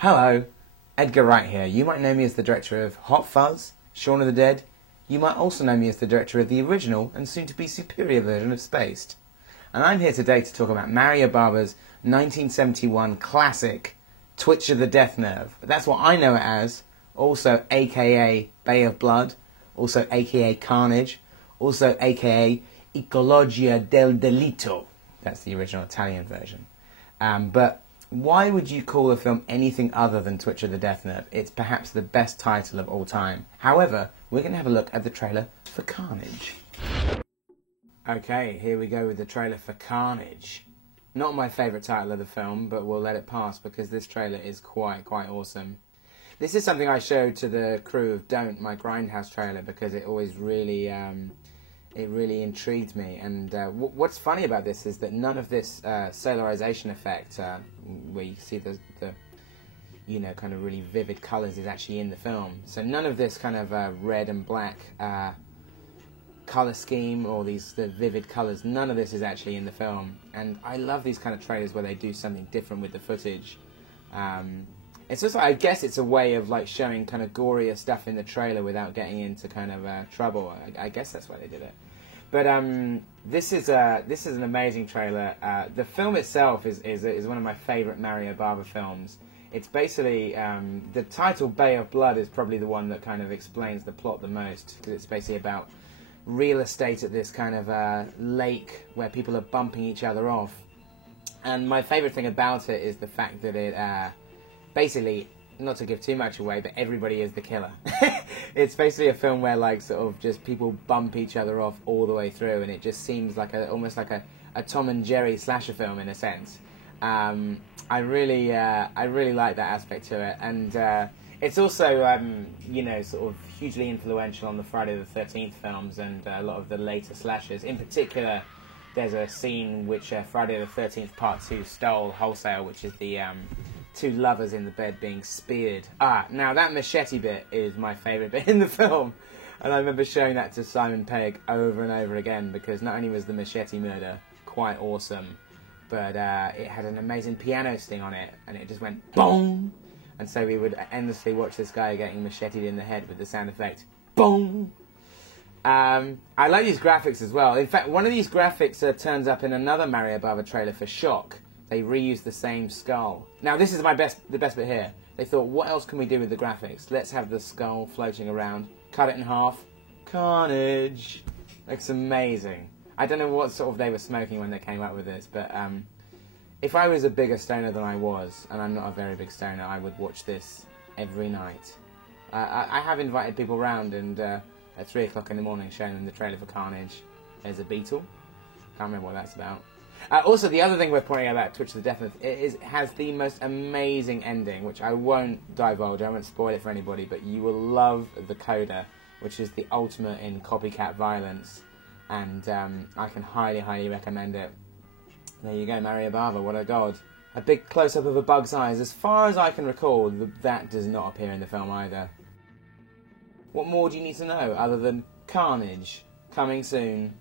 Hello, Edgar Wright here. You might know me as the director of Hot Fuzz, Shaun of the Dead. You might also know me as the director of the original and soon-to-be superior version of Spaced. And I'm here today to talk about Mario Bava's 1971 classic, Twitch of the Death Nerve. But that's what I know it as, also aka Bay of Blood, also aka Carnage, also aka Ecologia del Delito. That's the original Italian version. But why would you call a film anything other than Twitch of the Death Nerve? It's perhaps the best title of all time. However, we're going to have a look at the trailer for Carnage. Okay, here we go with the trailer for Carnage. Not my favourite title of the film, but we'll let it pass because this trailer is quite awesome. This is something I showed to the crew of Don't, my Grindhouse trailer, because it always really intrigued me. And what's funny about this is that none of this solarization effect, where you see the kind of really vivid colours, is actually in the film. So none of this kind of red and black colour scheme or the vivid colours, none of this is actually in the film. And I love these kind of trailers where they do something different with the footage. It's also, I guess it's a way of like showing kind of gorier stuff in the trailer without getting into kind of trouble. I guess that's why they did it. But this is an amazing trailer. The film itself is one of my favourite Mario Bava films. It's basically the title Bay of Blood is probably the one that kind of explains the plot the most, because it's basically about real estate at this kind of lake where people are bumping each other off. And my favourite thing about it is the fact that it basically, not to give too much away, but everybody is the killer. It's basically a film where like sort of just people bump each other off all the way through, and it just seems like almost like a Tom and Jerry slasher film in a sense. I really like that aspect to it, and it's also sort of hugely influential on the Friday the 13th films and a lot of the later slashers. In particular, there's a scene which Friday the 13th Part 2 stole wholesale, which is the two lovers in the bed being speared. Now that machete bit is my favourite bit in the film, and I remember showing that to Simon Pegg over and over again, because not only was the machete murder quite awesome, but it had an amazing piano sting on it, and it just went boom, and so we would endlessly watch this guy getting macheted in the head with the sound effect boom. I like these graphics as well. In fact, one of these graphics turns up in another Mario Bava trailer for Shock. They reused the same skull. Now this is the best bit here. They thought, what else can we do with the graphics? Let's have the skull floating around. Cut it in half. Carnage. Looks amazing. I don't know what sort of they were smoking when they came up with this, but if I was a bigger stoner than I was, and I'm not a very big stoner, I would watch this every night. I have invited people round, and at 3 o'clock in the morning showing them the trailer for Carnage. There's a beetle. Can't remember what that's about. Also, the other thing we're pointing out about Twitch of the Death Nerve is it has the most amazing ending, which I won't divulge, I won't spoil it for anybody, but you will love the coda, which is the ultimate in copycat violence, and I can highly recommend it. There you go, Mario Bava, what a god. A big close-up of a bug's eyes. As far as I can recall, that does not appear in the film either. What more do you need to know, other than Carnage, coming soon?